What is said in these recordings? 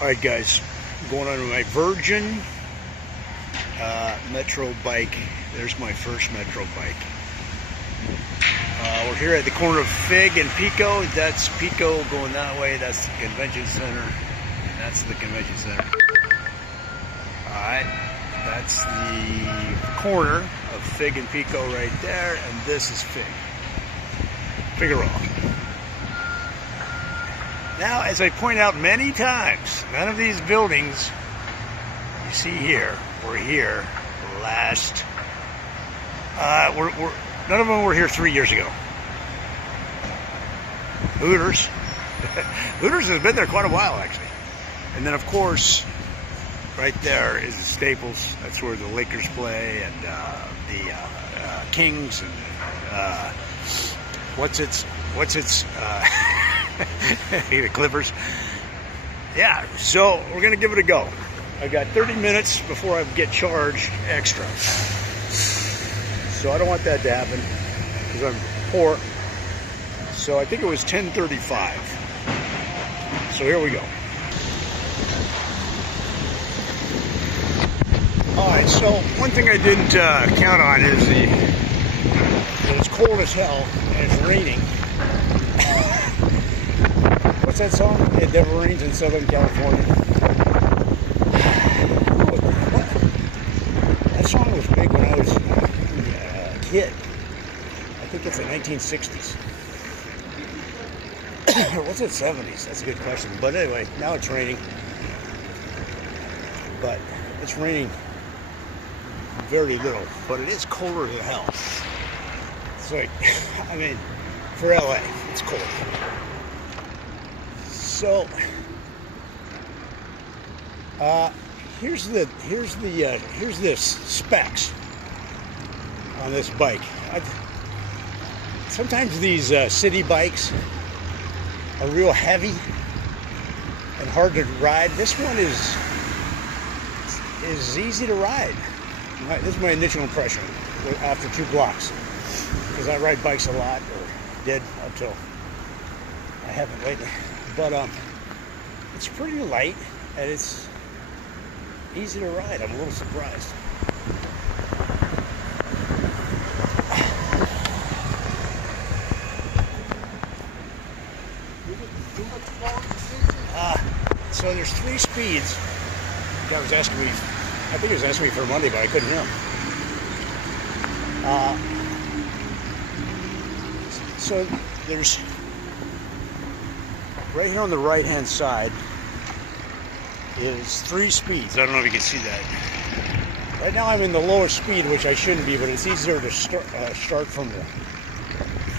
Alright guys, going on with my Virgin Metro bike. There's my first Metro bike. We're here at the corner of Fig and Pico. That's Pico going that way. That's the convention center. And that's the convention center. Alright, that's the corner of Fig and Pico right there. And this is Fig. Figueroa. Now, as I point out many times, none of these buildings you see here were here last. None of them were here 3 years ago. Hooters. Hooters has been there quite a while, actually. And then, of course, right there is the Staples. That's where the Lakers play, and the Kings, and the Clippers. Yeah, so we're gonna give it a go. I've got 30 minutes before I get charged extra. So I don't want that to happen because I'm poor. So I think it was 10:35. So here we go. All right, so one thing I didn't count on is it's cold as hell and it's raining. What's that song? It never rains in Southern California. That song was big when I was a kid. I think it's the 1960s. Or was it 70s? That's a good question. But anyway, now it's raining. But it's raining very little. But it is colder than hell. It's like, I mean, for LA, it's cold. So here's the specs on this bike. Sometimes these city bikes are real heavy and hard to ride. This one is easy to ride. This is my initial impression after 2 blocks, because I ride bikes a lot, or did until I haven't lately. But it's pretty light and it's easy to ride. I'm a little surprised. So there's 3 speeds. The guy was asking me, I think he was asking me for Monday, but I couldn't hear him. So there's, right here on the right hand side is 3 speeds. I don't know if you can see that. Right now I'm in the lowest speed, which I shouldn't be, but it's easier to start from the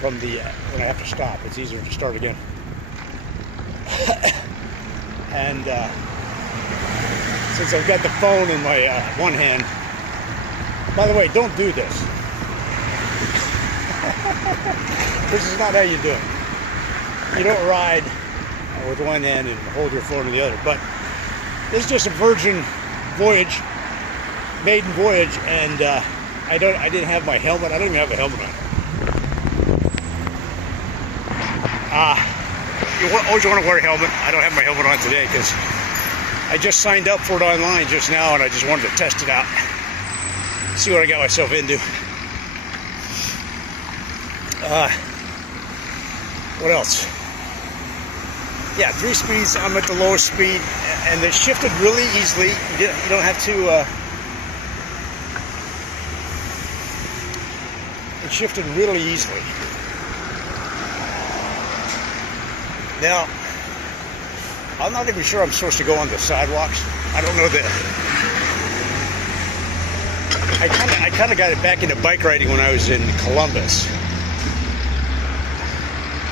when I have to stop. It's easier to start again. And since I've got the phone in my one hand, by the way, don't do this. This is not how you do it. You don't ride with one hand and hold your phone in the other. But this is just a Virgin voyage, maiden voyage, and I didn't have my helmet. I don't even have a helmet on. You always want to wear a helmet. I don't have my helmet on today because I just signed up for it online just now, and I just wanted to test it out, see what I got myself into. What else? Yeah, 3 speeds. I'm at the lowest speed, and it shifted really easily. You don't have to. It shifted really easily. Now, I'm not even sure I'm supposed to go on the sidewalks. I don't know that. I kind of got it back into bike riding when I was in Columbus.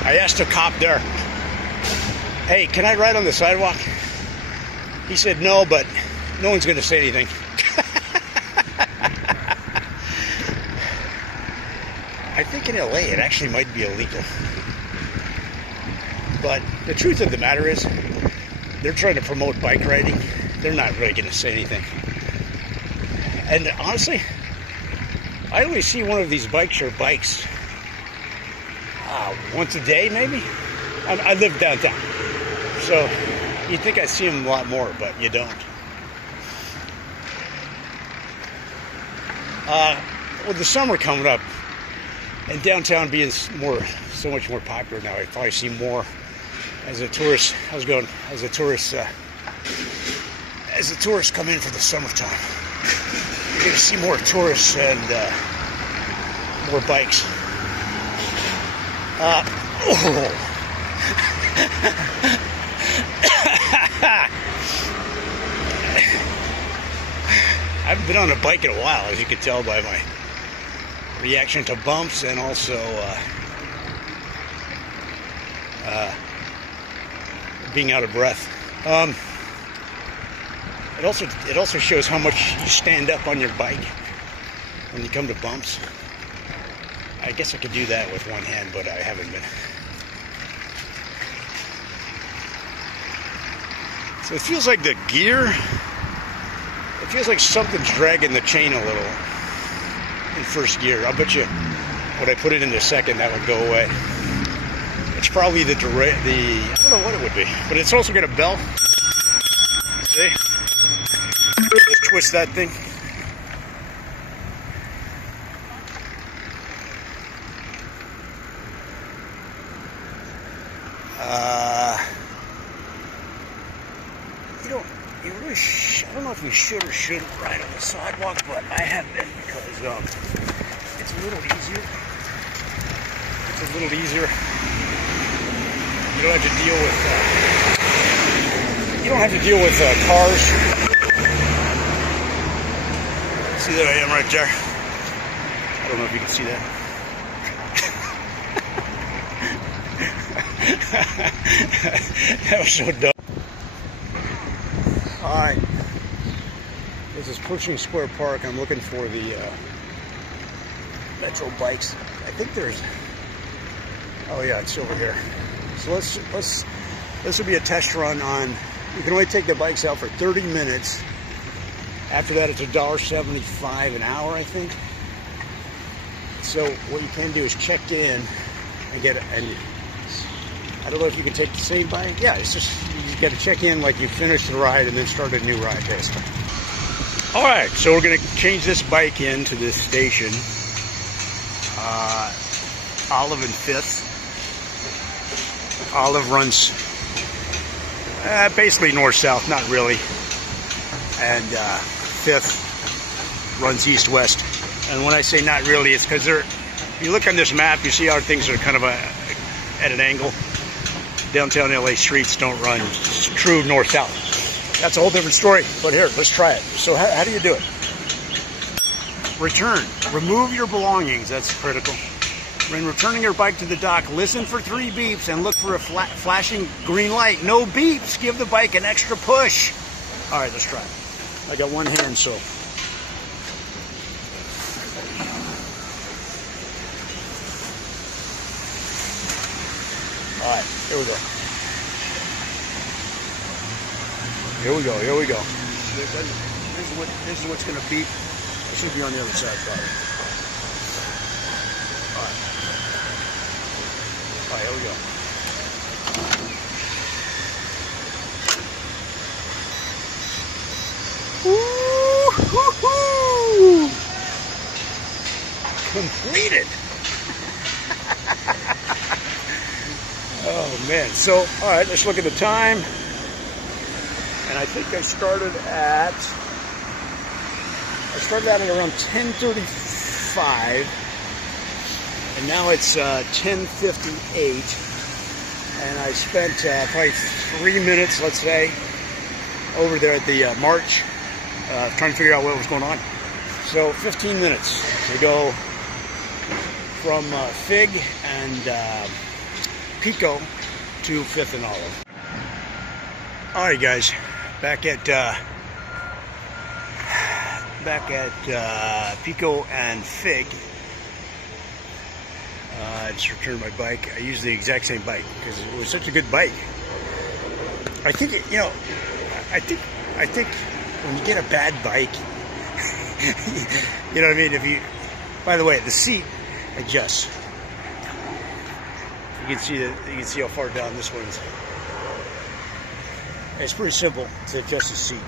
I asked a cop there, "Hey, can I ride on the sidewalk?" He said no, but no one's going to say anything. I think in LA it actually might be illegal. But the truth of the matter is, they're trying to promote bike riding. They're not really going to say anything. And honestly, I only see one of these bikes or bikes once a day, maybe. I live downtown, so You'd think I'd see them a lot more, but you don't. With the summer coming up, and downtown being so much more popular now, I probably see more as a tourist. As the tourists come in for the summertime. You're going to see more tourists and more bikes. I haven't been on a bike in a while, as you can tell by my reaction to bumps and also being out of breath. It also shows how much you stand up on your bike when you come to bumps. I guess I could do that with one hand, but I haven't been. So it feels like the gear, it feels like something's dragging the chain a little in first gear. I'll bet you when I put it into second, that would go away. It's probably I don't know what it would be, but it's also got a bell. See? Just twist that thing. I don't know if you should or shouldn't ride on the sidewalk, but I have been because it's a little easier. You don't have to deal with cars. See, there I am right there. I don't know if you can see that. That was so dumb. Alright, this is Pershing Square Park. I'm looking for the Metro bikes. I think there's, oh yeah, it's over here. So this will be a test run on, you can only take the bikes out for 30 minutes. After that it's $1.75 an hour, I think. So what you can do is check in and get I don't know if you can take the same bike. Yeah, it's just, you got to check in like you finished the ride and then start a new ride, basically. All right, so we're going to change this bike into this station. Olive and 5th. Olive runs basically north-south, not really. And 5th runs east-west. And when I say not really, it's because if you look on this map, you see how things are kind of at an angle. Downtown LA streets don't run true north-south. That's a whole different story, but here, let's try it. So how do you do it? Return. Remove your belongings. That's critical. When returning your bike to the dock, listen for 3 beeps and look for a flashing green light. No beeps. Give the bike an extra push. All right, let's try it. I got one hand, so. All right, here we go. Here we go. This is what's going to beep. It should be on the other side, probably. All right, here we go. Woo-hoo-hoo! Completed. Oh man, so all right, let's look at the time. And I think I started at around 10:35, and now it's 10:58, and I spent probably 3 minutes, let's say, over there at the march, trying to figure out what was going on. So 15 minutes to go from Fig and Pico to 5th and Olive. All right, guys, back at Pico and Fig. I just returned my bike. I used the exact same bike because it was such a good bike. I think I think when you get a bad bike, you know what I mean. By the way, the seat adjusts. You can see how far down this one is. It's pretty simple to adjust the seat.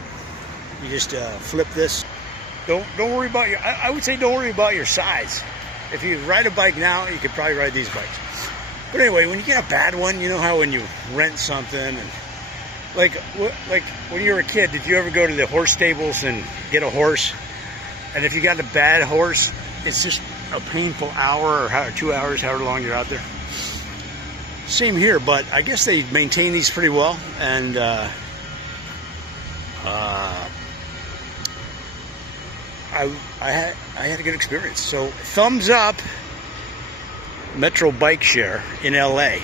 You just flip this. Don't worry about your. I would say don't worry about your size. If you ride a bike now, you could probably ride these bikes. But anyway, when you get a bad one, you know how when you rent something and like when you were a kid, did you ever go to the horse stables and get a horse? And if you got a bad horse, it's just a painful hour or 2 hours, however long you're out there. Same here, but I guess they maintain these pretty well, and I had a good experience. So thumbs up, Metro Bike Share in LA.